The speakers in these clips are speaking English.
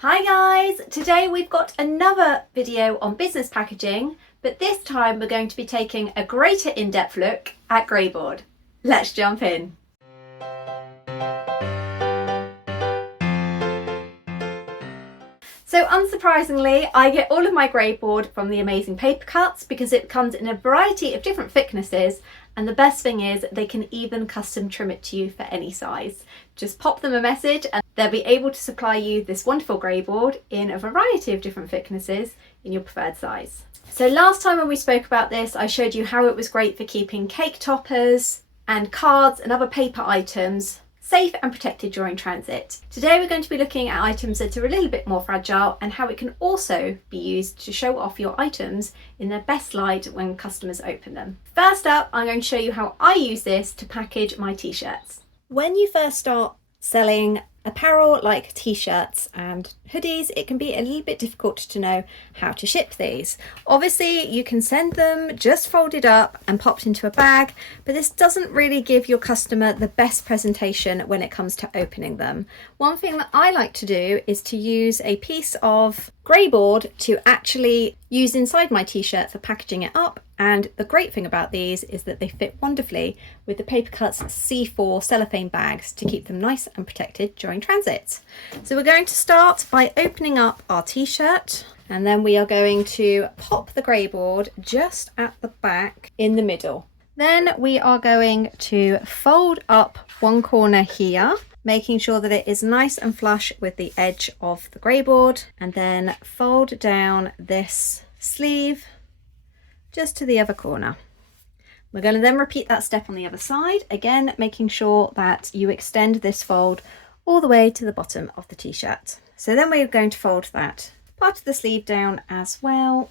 Hi guys! Today we've got another video on business packaging, but this time we're going to be taking a greater in-depth look at Greyboard. Let's jump in. So unsurprisingly, I get all of my Greyboard from the amazing paper cuts because it comes in a variety of different thicknesses, and the best thing is they can even custom trim it to you for any size. Just pop them a message and they'll be able to supply you this wonderful Greyboard in a variety of different thicknesses in your preferred size. So last time when we spoke about this, I showed you how it was great for keeping cake toppers and cards and other paper items safe and protected during transit. Today we're going to be looking at items that are a little bit more fragile and how it can also be used to show off your items in their best light when customers open them. First up, I'm going to show you how I use this to package my t-shirts. When you first start selling apparel like t-shirts and hoodies, it can be a little bit difficult to know how to ship these. Obviously you can send them just folded up and popped into a bag, but this doesn't really give your customer the best presentation when it comes to opening them. One thing that I like to do is to use a piece of Greyboard to actually use inside my t-shirt for packaging it up, and the great thing about these is that they fit wonderfully with the Paper Cuts C4 cellophane bags to keep them nice and protected during transit. So we're going to start by opening up our t-shirt, and then we are going to pop the Greyboard just at the back in the middle. Then we are going to fold up one corner here, making sure that it is nice and flush with the edge of the Greyboard, and then fold down this sleeve just to the other corner. We're going to then repeat that step on the other side, again making sure that you extend this fold all the way to the bottom of the t-shirt. So then we're going to fold that part of the sleeve down as well.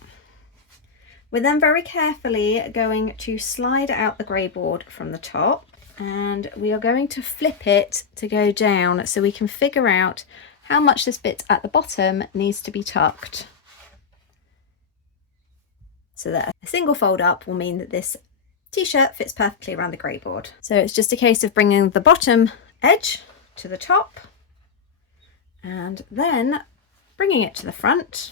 We're then very carefully going to slide out the Greyboard from the top, and we are going to flip it to go down so we can figure out how much this bit at the bottom needs to be tucked, so that a single fold up will mean that this t-shirt fits perfectly around the Greyboard. So it's just a case of bringing the bottom edge to the top and then bringing it to the front,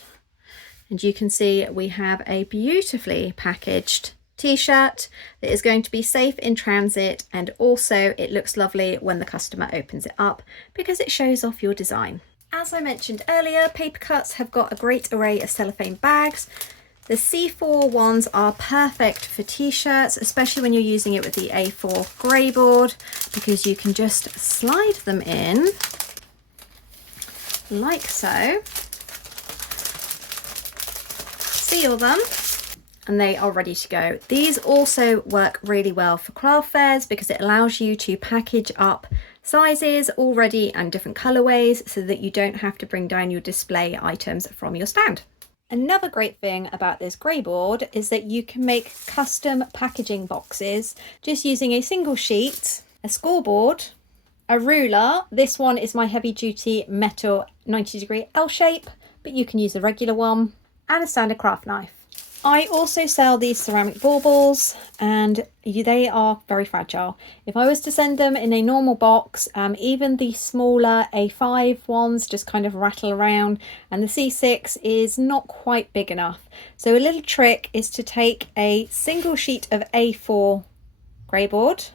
and you can see we have a beautifully packaged t-shirt that is going to be safe in transit, and also it looks lovely when the customer opens it up because it shows off your design. As I mentioned earlier, Paper Cuts have got a great array of cellophane bags. The C4 ones are perfect for t-shirts, especially when you're using it with the A4 Greyboard, because you can just slide them in like so, seal them, and they are ready to go. These also work really well for craft fairs because it allows you to package up sizes already and different colorways so that you don't have to bring down your display items from your stand. Another great thing about this Greyboard is that you can make custom packaging boxes just using a single sheet, a scoreboard, a ruler. This one is my heavy duty metal 90-degree L shape, but you can use a regular one, and a standard craft knife. I also sell these ceramic baubles, and they are very fragile. If I was to send them in a normal box, even the smaller A5 ones just kind of rattle around, and the C6 is not quite big enough. So a little trick is to take a single sheet of A4 Greyboard,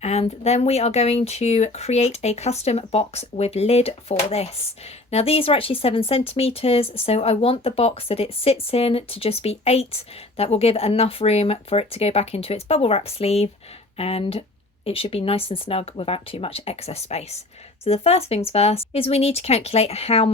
and then we are going to create a custom box with lid for this. Now these are actually 7 centimeters, so I want the box that it sits in to just be 8. That will give enough room for it to go back into its bubble wrap sleeve, and it should be nice and snug without too much excess space. So the first things first is we need to calculate how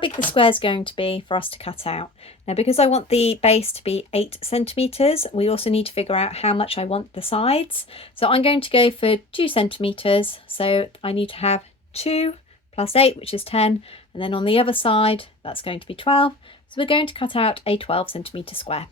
big the square is going to be for us to cut out. Now because I want the base to be 8 centimeters, we also need to figure out how much I want the sides. So I'm going to go for 2 centimeters. So I need to have 2 plus 8, which is 10. And then on the other side, that's going to be 12. So we're going to cut out a 12 centimeter square.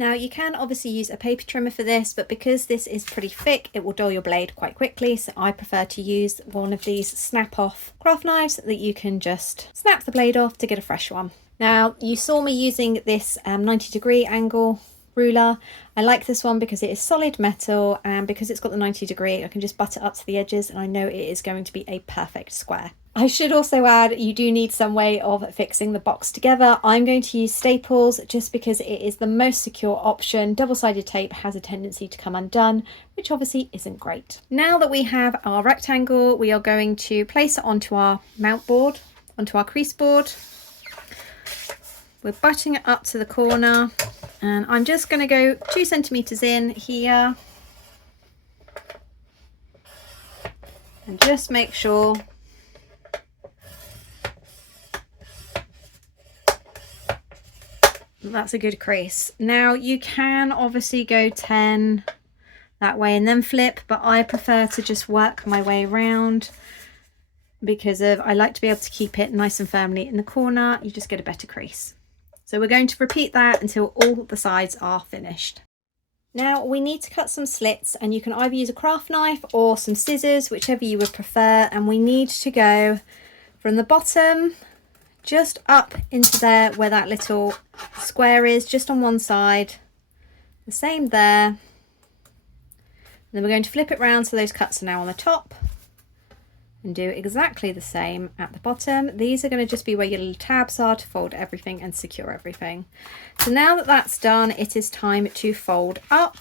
Now you can obviously use a paper trimmer for this, but because this is pretty thick, it will dull your blade quite quickly. So I prefer to use one of these snap off craft knives that you can just snap the blade off to get a fresh one. Now you saw me using this 90-degree angle ruler. I like this one because it is solid metal, and because it's got the 90-degree, I can just butt it up to the edges and I know it is going to be a perfect square. I should also add, you do need some way of fixing the box together. I'm going to use staples just because it is the most secure option. Double-sided tape has a tendency to come undone, which obviously isn't great. Now that we have our rectangle, we are going to place it onto our mount board, onto our crease board. We're butting it up to the corner, and I'm just going to go 2 centimeters in here and just make sure that's a good crease. Now you can obviously go 10 that way and then flip, but I prefer to just work my way around because I like to be able to keep it nice and firmly in the corner. You just get a better crease. So we're going to repeat that until all the sides are finished. Now we need to cut some slits, and you can either use a craft knife or some scissors, whichever you would prefer. And we need to go from the bottom just up into there where that little square is, just on one side. The same there. And then we're going to flip it round so those cuts are now on the top, and do exactly the same at the bottom. These are going to just be where your little tabs are to fold everything and secure everything. So now that that's done, it is time to fold up.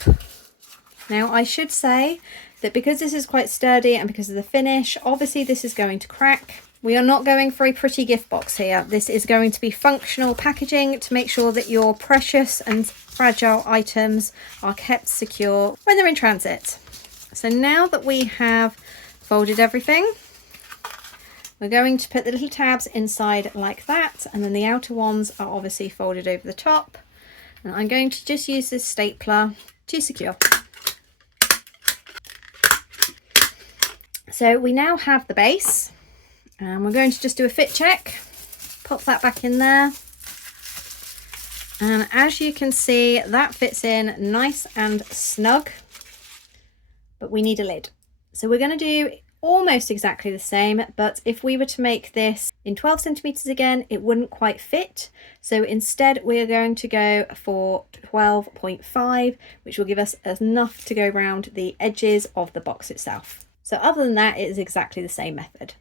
Now I should say that because this is quite sturdy and because of the finish, obviously this is going to crack. We are not going for a pretty gift box here. This is going to be functional packaging to make sure that your precious and fragile items are kept secure when they're in transit. So now that we have folded everything, we're going to put the little tabs inside like that, and then the outer ones are obviously folded over the top. And I'm going to just use this stapler to secure. So we now have the base, and we're going to just do a fit check. Pop that back in there. And as you can see, that fits in nice and snug, but we need a lid. So we're going to do almost exactly the same, but if we were to make this in 12 centimeters again, it wouldn't quite fit. So instead we're going to go for 12.5, which will give us enough to go around the edges of the box itself. So other than that, it is exactly the same method.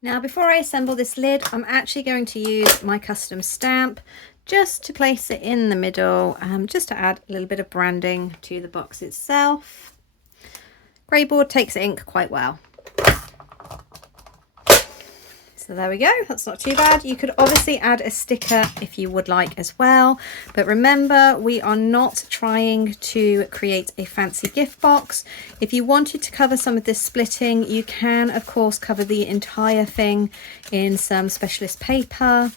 Now before I assemble this lid, I'm actually going to use my custom stamp just to place it in the middle, just to add a little bit of branding to the box itself. Greyboard takes ink quite well. So there we go, that's not too bad. You could obviously add a sticker if you would like as well, but remember, we are not trying to create a fancy gift box. If you wanted to cover some of this splitting, you can of course cover the entire thing in some specialist paper.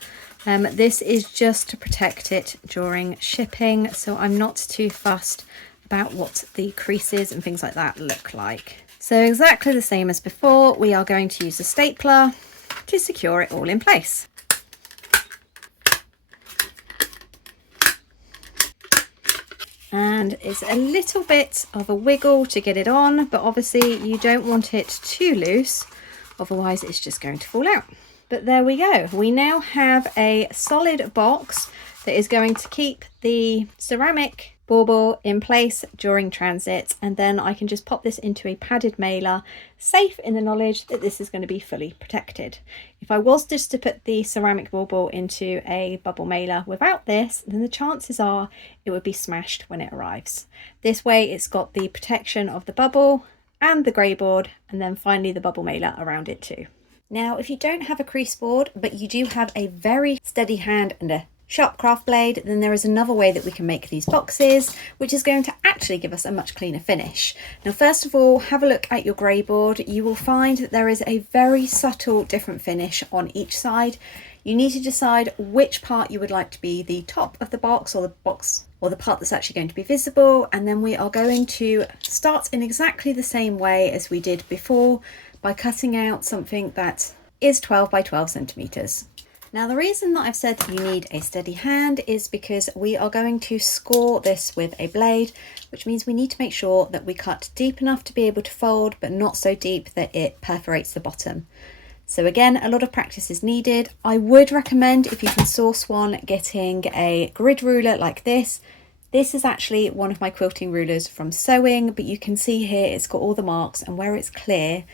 This is just to protect it during shipping, so I'm not too fussed about what the creases and things like that look like. So exactly the same as before, we are going to use a stapler to secure it all in place. And it's a little bit of a wiggle to get it on, but obviously you don't want it too loose, otherwise it's just going to fall out. But there we go, we now have a solid box that is going to keep the ceramic bauble in place during transit, and then I can just pop this into a padded mailer, safe in the knowledge that this is going to be fully protected. If I was just to put the ceramic bauble into a bubble mailer without this, then the chances are it would be smashed when it arrives. This way it's got the protection of the bubble and the greyboard, and then finally the bubble mailer around it too. Now if you don't have a crease board but you do have a very steady hand and a sharp craft blade, then there is another way that we can make these boxes, which is going to actually give us a much cleaner finish. Now, first of all, have a look at your Greyboard. You will find that there is a very subtle different finish on each side. You need to decide which part you would like to be the top of the box, or the part that's actually going to be visible, and then we are going to start in exactly the same way as we did before by cutting out something that is 12 by 12 centimeters. Now, the reason that I've said that you need a steady hand is because we are going to score this with a blade, which means we need to make sure that we cut deep enough to be able to fold, but not so deep that it perforates the bottom. So again, a lot of practice is needed. I would recommend, if you can source one, getting a grid ruler like this. This is actually one of my quilting rulers from sewing, but you can see here it's got all the marks, and where it's clear,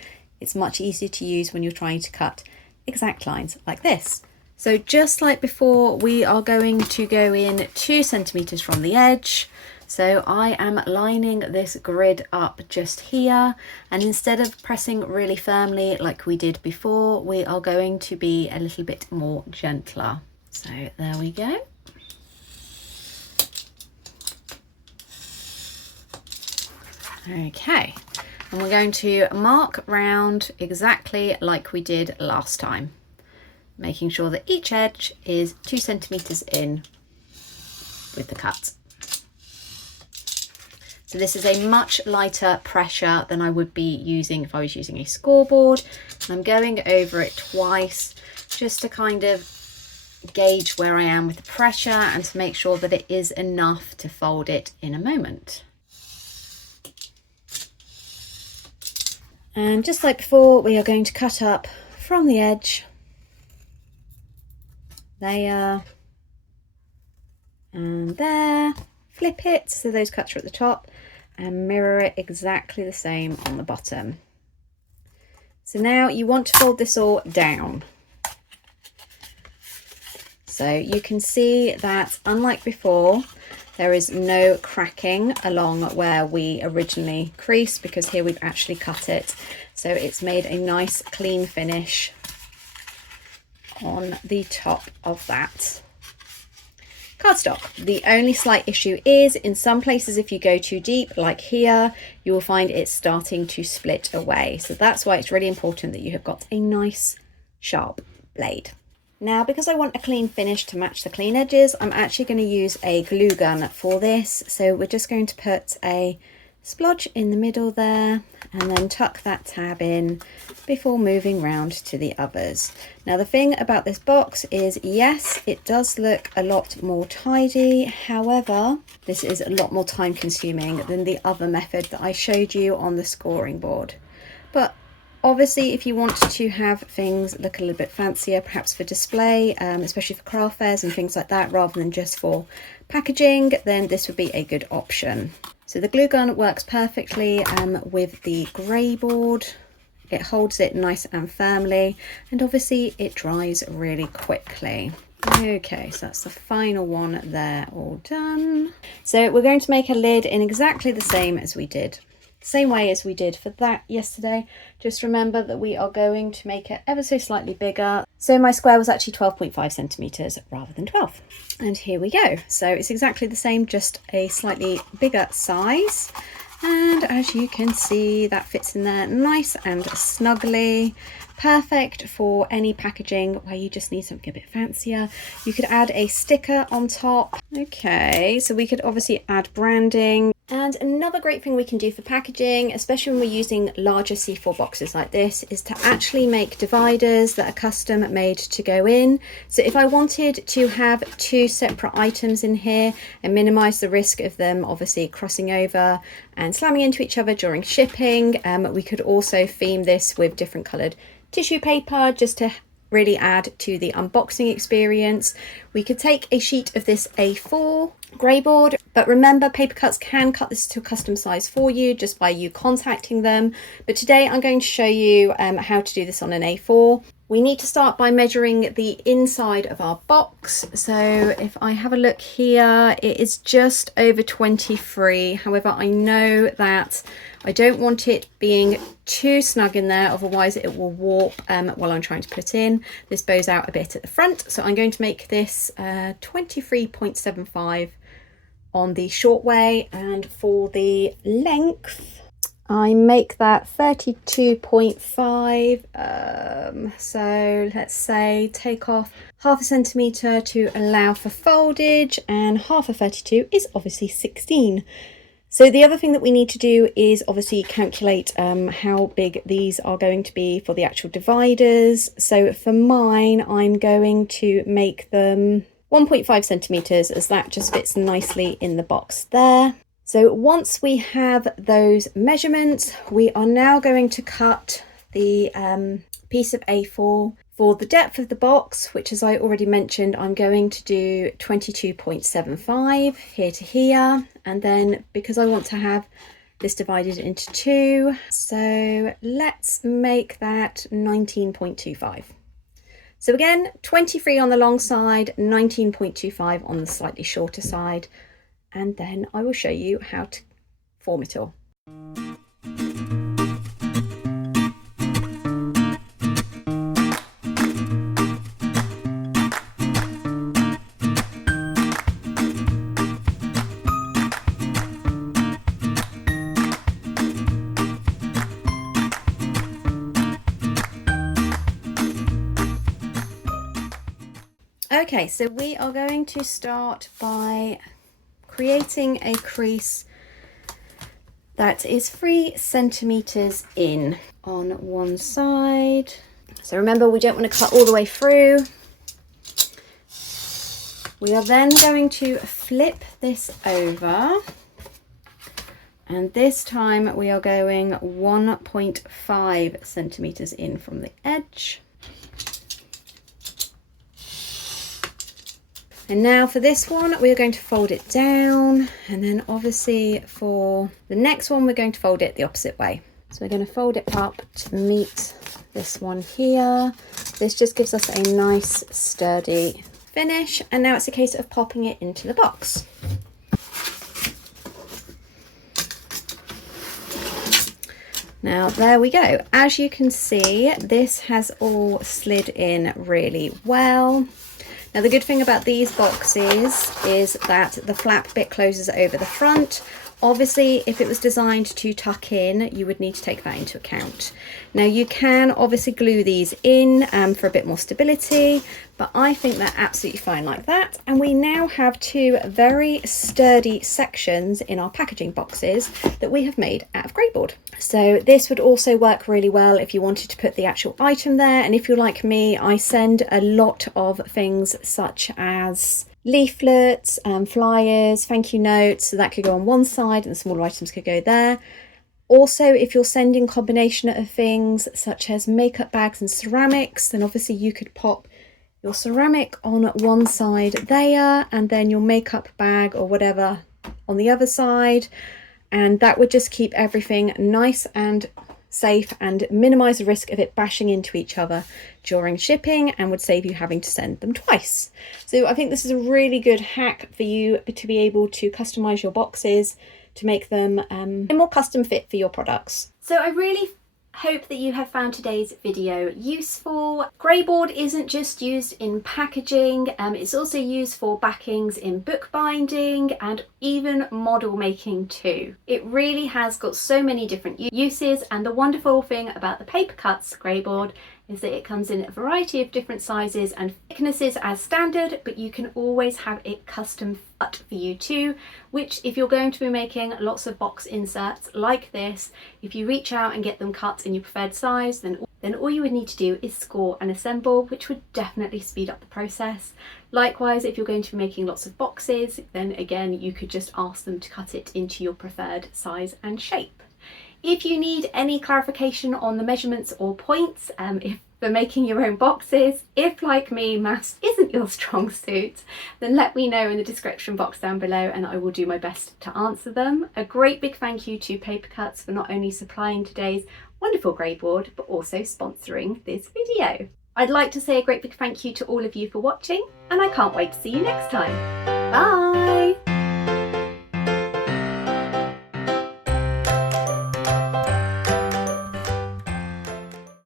it's much easier to use when you're trying to cut exact lines like this. So just like before, we are going to go in 2 centimeters from the edge. So I am lining this grid up just here, and instead of pressing really firmly like we did before, we are going to be a little bit more gentler. So there we go. Okay, and we're going to mark round exactly like we did last time, making sure that each edge is 2 centimeters in with the cut. So this is a much lighter pressure than I would be using if I was using a scoreboard. And I'm going over it twice just to kind of gauge where I am with the pressure and to make sure that it is enough to fold it in a moment. And just like before, we are going to cut up from the edge, there and there, flip it so those cuts are at the top, and mirror it exactly the same on the bottom. So now you want to fold this all down. So you can see that, unlike before, there is no cracking along where we originally creased, because here we've actually cut it. So it's made a nice clean finish on the top of that cardstock. The only slight issue is, in some places, if you go too deep, like here, you will find it's starting to split away. So that's why it's really important that you have got a nice sharp blade. Now, because I want a clean finish to match the clean edges, I'm actually going to use a glue gun for this. So we're just going to put a splodge in the middle there, and then tuck that tab in before moving round to the others. Now, the thing about this box is, yes, it does look a lot more tidy. However, this is a lot more time consuming than the other method that I showed you on the scoring board. But obviously, if you want to have things look a little bit fancier, perhaps for display, especially for craft fairs and things like that, rather than just for packaging, then this would be a good option. So the glue gun works perfectly with the Greyboard. It holds it nice and firmly, and obviously it dries really quickly. Okay, so that's the final one there, all done. So we're going to make a lid in exactly the same way as we did for that yesterday. Just remember that we are going to make it ever so slightly bigger. So my square was actually 12.5 centimeters rather than 12. And here we go. So it's exactly the same, just a slightly bigger size. And as you can see, that fits in there nice and snugly. Perfect for any packaging where you just need something a bit fancier. You could add a sticker on top. Okay, so we could obviously add branding. And another great thing we can do for packaging, especially when we're using larger C4 boxes like this, is to actually make dividers that are custom made to go in. So if I wanted to have 2 separate items in here and minimize the risk of them obviously crossing over and slamming into each other during shipping, we could also theme this with different colored tissue paper just to really add to the unboxing experience. We could take a sheet of this A4 Greyboard, but remember, paper cuts can cut this to a custom size for you just by you contacting them. But today I'm going to show you how to do this on an A4. We need to start by measuring the inside of our box. So if I have a look here, it is just over 23. However, I know that I don't want it being too snug in there, otherwise it will warp while I'm trying to put in. This bows out a bit at the front, so I'm going to make this press 23.75 on the short way, and for the length I make that 32.5. So let's say take off half a centimetre to allow for foldage, and half of 32 is obviously 16. So the other thing that we need to do is obviously calculate how big these are going to be for the actual dividers. So for mine, I'm going to make them 1.5 centimetres, as that just fits nicely in the box there. So once we have those measurements, we are now going to cut the piece of A4 for the depth of the box, which, as I already mentioned, I'm going to do 22.75 here to here. And then because I want to have this divided into two, so let's make that 19.25. So again, 23 on the long side, 19.25 on the slightly shorter side. And then I will show you how to form it all. Okay, so we are going to start by creating a crease that is 3 centimeters in on one side. So remember, we don't want to cut all the way through. We are then going to flip this over, and this time we are going 1.5 centimeters in from the edge. And now for this one, we are going to fold it down, and then obviously for the next one, we're going to fold it the opposite way. So we're going to fold it up to meet this one here. This just gives us a nice sturdy finish, and now it's a case of popping it into the box. Now there we go. As you can see, this has all slid in really well. Now the good thing about these boxes is that the flap bit closes over the front. Obviously, if it was designed to tuck in, you would need to take that into account. Now you can obviously glue these in for a bit more stability, but I think they're absolutely fine like that. And we now have two very sturdy sections in our packaging boxes that we have made out of Greyboard. So this would also work really well if you wanted to put the actual item there. And if you're like me, I send a lot of things such as leaflets, flyers, thank you notes, so that could go on one side and the smaller items could go there. Also, if you're sending combination of things such as makeup bags and ceramics, then obviously you could pop your ceramic on one side there and then your makeup bag or whatever on the other side, and that would just keep everything nice and safe and minimize the risk of it bashing into each other during shipping, and would save you having to send them twice. So I think this is a really good hack for you to be able to customize your boxes to make them more custom fit for your products. So I really hope that you have found today's video useful. Greyboard isn't just used in packaging, it's also used for backings in bookbinding and even model making too. It really has got so many different uses, and the wonderful thing about the paper cuts Greyboard is that it comes in a variety of different sizes and thicknesses as standard, but you can always have it custom cut for you too, which if you're going to be making lots of box inserts like this, if you reach out and get them cut in your preferred size, then all you would need to do is score and assemble, which would definitely speed up the process. Likewise, if you're going to be making lots of boxes, then again, you could just ask them to cut it into your preferred size and shape. If you need any clarification on the measurements or points, if for making your own boxes, if like me, maths isn't your strong suit, then let me know in the description box down below and I will do my best to answer them. A great big thank you to Paper Cuts for not only supplying today's wonderful Greyboard, but also sponsoring this video. I'd like to say a great big thank you to all of you for watching, and I can't wait to see you next time. Bye!